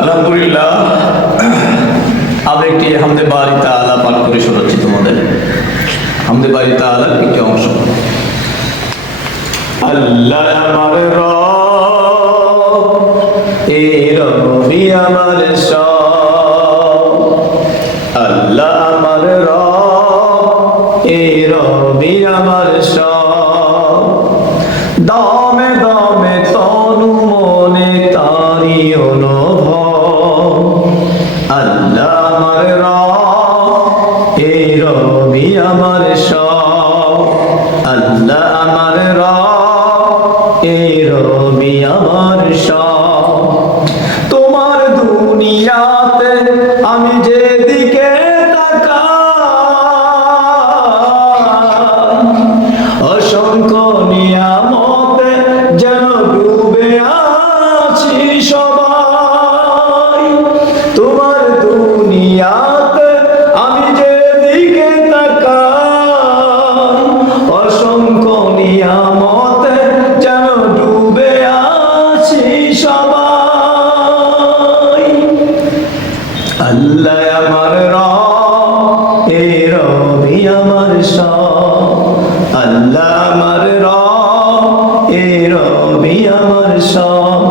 আলহামদুলিল্লাহ, আবেগটি হামদে বারি তাআলা পাঠ করে শোনাচ্ছি তোমাদের। হামদে বারি তাআলার একটি অংশ। আল্লাহ আমার রব, এ রবি আমার সব। আল্লাহ আমার রব, এ রবি আমার সব। দমে দমে তনু মনে তারি অনুভব। আল্লাহ আমার রব, এ রবি আমার সব। আল্লাহ আমার রব, এ রবি আমার সব। তোমার দুনিয়াতে আমি যেদিকে তাকাই, অসংখ্য নিয়ামতে যেন ডুবে আছি সবাই। তোমার দুনিয়াতে আমি যেদিকে তাকাই, অসংখ্য নিয়ামতে যেন ডুবে আছি সবাই। আল্লাহ আমার রব, এ রবি আমার সব। আল্লাহ আমার রব, এ রবি আমার সব।